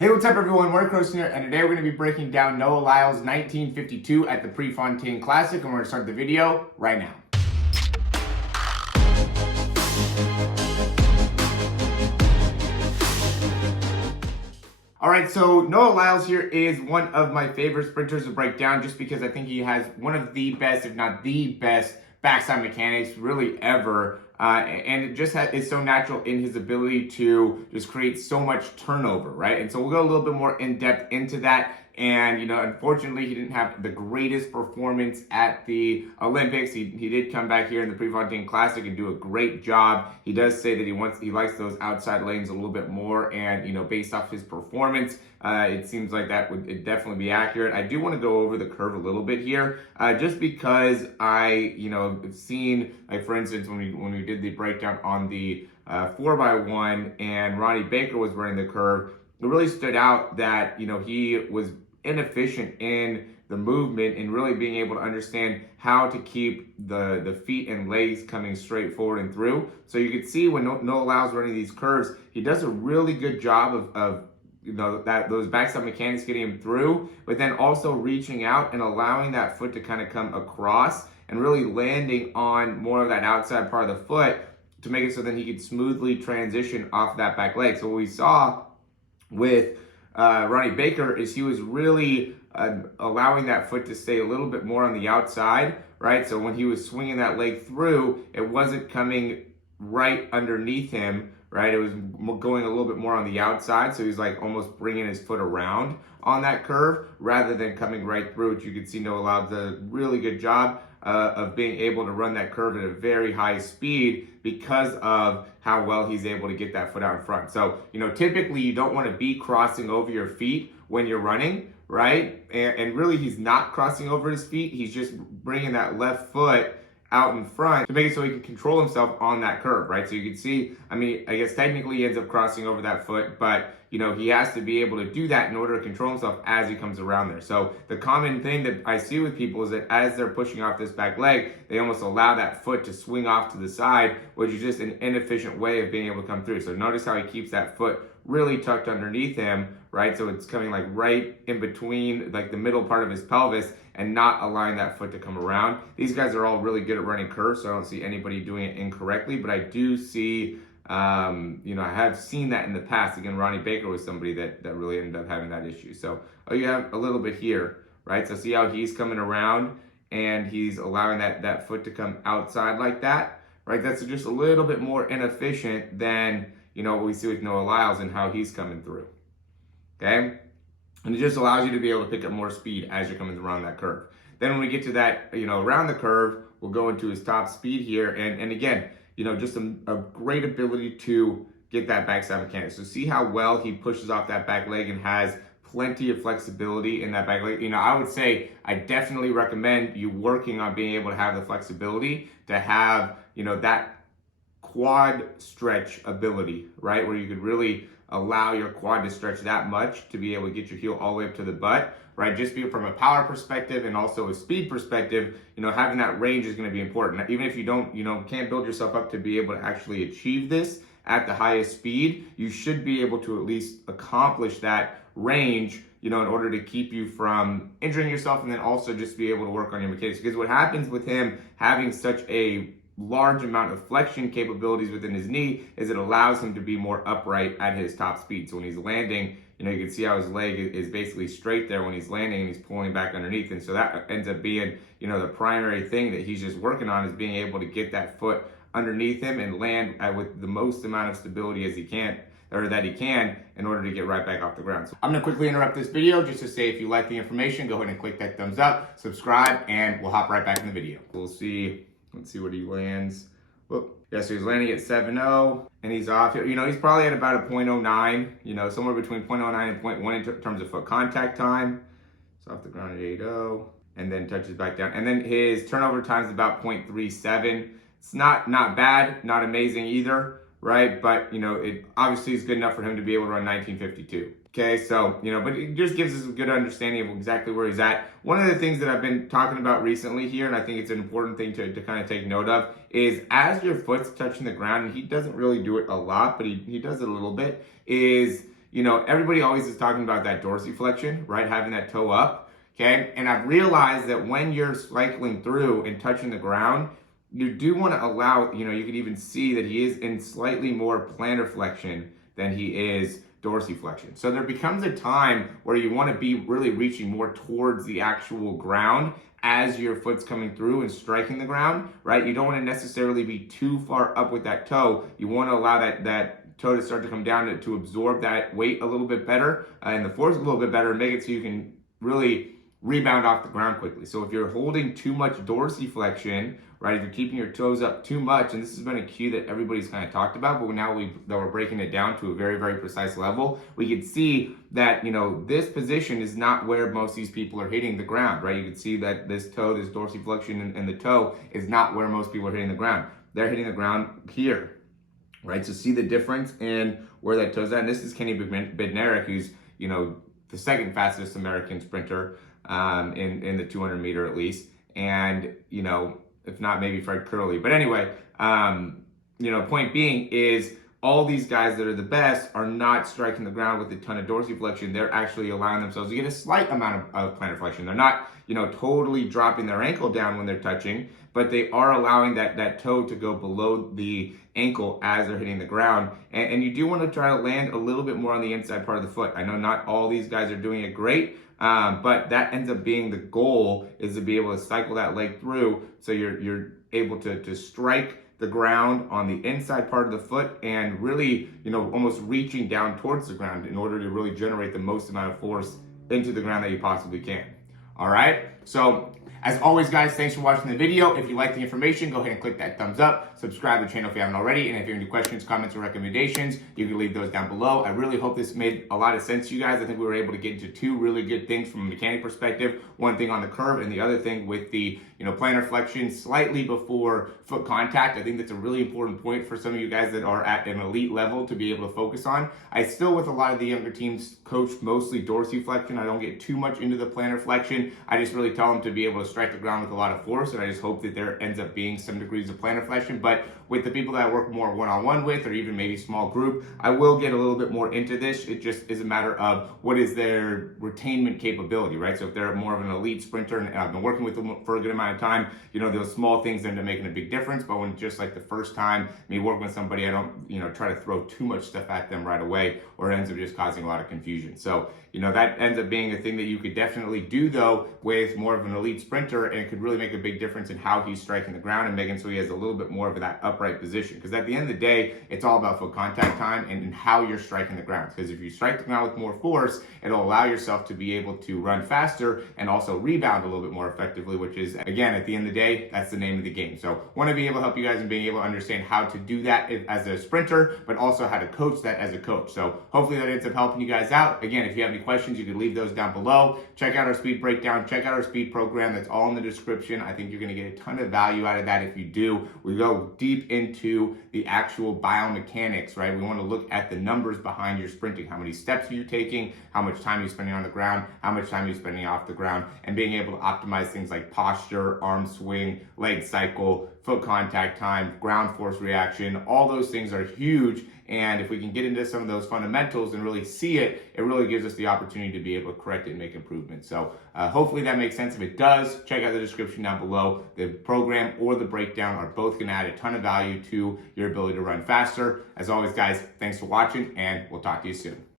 Hey, what's up everyone? Morey Croson here, and today we're going to be breaking down Noah Lyles 19.52 at the Prefontaine Classic, and we're going to start the video right now. All right, so Noah Lyles here is one of my favorite sprinters to break down just because I think he has one of the best, if not the best, backside mechanics really ever. And it just is so natural in his ability to just create so much turnover, right? And so we'll go a little bit more in depth into that. And, you know, unfortunately, he didn't have the greatest performance at the Olympics. He did come back here in the Prefontaine Classic and do a great job. He does say that he likes those outside lanes a little bit more. And, you know, based off his performance, it seems like that would definitely be accurate. I do want to go over the curve a little bit here, just because I, you know, have seen, like, for instance, when we did the breakdown on the 4x1 and Ronnie Baker was running the curve, it really stood out that, you know, he was inefficient in the movement and really being able to understand how to keep the feet and legs coming straight forward and through. So you can see when Noah Lyles running these curves, he does a really good job of you know, those backside mechanics getting him through, but then also reaching out and allowing that foot to kind of come across and really landing on more of that outside part of the foot to make it so that he could smoothly transition off that back leg. So what we saw with Ronnie Baker is he was really allowing that foot to stay a little bit more on the outside, right? So when he was swinging that leg through, it wasn't coming right underneath him, right? It was going a little bit more on the outside. So he's like almost bringing his foot around on that curve rather than coming right through, which you can see Noah Lyles does a really good job of being able to run that curve at a very high speed because of how well he's able to get that foot out in front. So, you know, typically you don't want to be crossing over your feet when you're running, right? And really he's not crossing over his feet. He's just bringing that left foot out in front to make it so he can control himself on that curve, right? So you can see, I mean, I guess technically he ends up crossing over that foot, but you know, he has to be able to do that in order to control himself as he comes around there. So the common thing that I see with people is that as they're pushing off this back leg, they almost allow that foot to swing off to the side, which is just an inefficient way of being able to come through. So notice how he keeps that foot really tucked underneath him, right? So it's coming like right in between like the middle part of his pelvis and not allowing that foot to come around. These guys are all really good at running curves, so I don't see anybody doing it incorrectly, but I do see, you know, I have seen that in the past. Again, Ronnie Baker was somebody that really ended up having that issue. So, you have a little bit here, right? So see how he's coming around and he's allowing that foot to come outside like that, right? That's just a little bit more inefficient than, you know, what we see with Noah Lyles and how he's coming through, okay? And it just allows you to be able to pick up more speed as you're coming around that curve. Then when we get to that, you know, around the curve, we'll go into his top speed here. And again, you know, just a great ability to get that backside mechanics. So see how well he pushes off that back leg and has plenty of flexibility in that back leg. You know, I would say I definitely recommend you working on being able to have the flexibility to have, you know, that quad stretch ability, right? Where you could really allow your quad to stretch that much to be able to get your heel all the way up to the butt, right? Just be from a power perspective and also a speed perspective, you know, having that range is going to be important. Even if you don't, you know, can't build yourself up to be able to actually achieve this at the highest speed, you should be able to at least accomplish that range, you know, in order to keep you from injuring yourself and then also just be able to work on your mechanics. Because what happens with him having such a large amount of flexion capabilities within his knee is it allows him to be more upright at his top speed. So when he's landing, you know, you can see how his leg is basically straight there when he's landing and he's pulling back underneath. And so that ends up being, you know, the primary thing that he's just working on is being able to get that foot underneath him and land with the most amount of stability as he can, or that he can, in order to get right back off the ground. So I'm gonna quickly interrupt this video just to say if you like the information, go ahead and click that thumbs up, subscribe, and we'll hop right back in the video. We'll see. Let's see what he lands. Whoop. Yeah, so he's landing at 7.0 and he's off here. You know, he's probably at about a 0.09, you know, somewhere between 0.09 and 0.1 in terms of foot contact time. It's off the ground at 8.0 and then touches back down. And then his turnover time is about 0.37. It's not bad, not amazing either, right? But, you know, it obviously is good enough for him to be able to run 19.52. Okay, so, you know, but it just gives us a good understanding of exactly where he's at. One of the things that I've been talking about recently here, and I think it's an important thing to kind of take note of, is as your foot's touching the ground, and he doesn't really do it a lot, but he does it a little bit, is everybody always is talking about that dorsiflexion, right? Having that toe up, okay? And I've realized that when you're cycling through and touching the ground, you do want to allow, you can even see that he is in slightly more plantar flexion than he is dorsiflexion. So there becomes a time where you want to be really reaching more towards the actual ground as your foot's coming through and striking the ground, right? You don't want to necessarily be too far up with that toe. You want to allow that toe to start to come down to absorb that weight a little bit better and the force a little bit better and make it so you can really rebound off the ground quickly. So if you're holding too much dorsiflexion, right, if you're keeping your toes up too much, and this has been a cue that everybody's kind of talked about, but now that we're breaking it down to a very, very precise level, we can see that, this position is not where most of these people are hitting the ground, right? You can see that this toe, this dorsiflexion in the toe is not where most people are hitting the ground. They're hitting the ground here, right? So see the difference in where that toe's at. And this is Kenny Bednarek, who's, the second fastest American sprinter in the 200 meter at least. And, if not maybe Fred Curley. But anyway, point being is all these guys that are the best are not striking the ground with a ton of dorsiflexion. They're actually allowing themselves to get a slight amount of plantar flexion. They're not, totally dropping their ankle down when they're touching, but they are allowing that toe to go below the ankle as they're hitting the ground. And you do want to try to land a little bit more on the inside part of the foot. I know not all these guys are doing it great, but that ends up being the goal, is to be able to cycle that leg through so you're able to strike the ground on the inside part of the foot and really, almost reaching down towards the ground in order to really generate the most amount of force into the ground that you possibly can. All right, so as always, guys, thanks for watching the video. If you like the information, go ahead and click that thumbs up. Subscribe to the channel if you haven't already. And if you have any questions, comments, or recommendations, you can leave those down below. I really hope this made a lot of sense to you guys. I think we were able to get into two really good things from a mechanic perspective. One thing on the curve and the other thing with the plantar flexion slightly before foot contact. I think that's a really important point for some of you guys that are at an elite level to be able to focus on. I still, with a lot of the younger teams, coach mostly dorsiflexion. I don't get too much into the plantar flexion. I just really tell them to be able to strike the ground with a lot of force, and I just hope that there ends up being some degrees of plantar flexion. But with the people that I work more one-on-one with, or even maybe small group, I will get a little bit more into this. It just is a matter of what is their retainment capability, right? So if they're more of an elite sprinter and I've been working with them for a good amount of time, those small things end up making a big difference. But when just like the first time me working with somebody, I don't, try to throw too much stuff at them right away, or it ends up just causing a lot of confusion. So, that ends up being a thing that you could definitely do though with more of an elite sprinter, and it could really make a big difference in how he's striking the ground and making so he has a little bit more of that upright position. Because at the end of the day, it's all about foot contact time and how you're striking the ground. Because if you strike the ground with more force, it'll allow yourself to be able to run faster and also rebound a little bit more effectively, which is, again, at the end of the day, that's the name of the game. So want to be able to help you guys and being able to understand how to do that as a sprinter, but also how to coach that as a coach. So hopefully that ends up helping you guys out. Again, if you have any questions, you can leave those down below. Check out our speed breakdown, check out our speed program. That's all in the description. I think you're going to get a ton of value out of that if you do. We go deep into the actual biomechanics, right? We want to look at the numbers behind your sprinting. How many steps are you taking? How much time are you spending on the ground? How much time are you spending off the ground? And being able to optimize things like posture, arm swing, leg cycle, foot contact time, ground force reaction. All those things are huge. And if we can get into some of those fundamentals and really see it, it really gives us the opportunity to be able to correct it and make improvements. So hopefully that makes sense. If it does, check out the description down below. The program or the breakdown are both going to add a ton of value to your ability to run faster. As always, guys, thanks for watching, and we'll talk to you soon.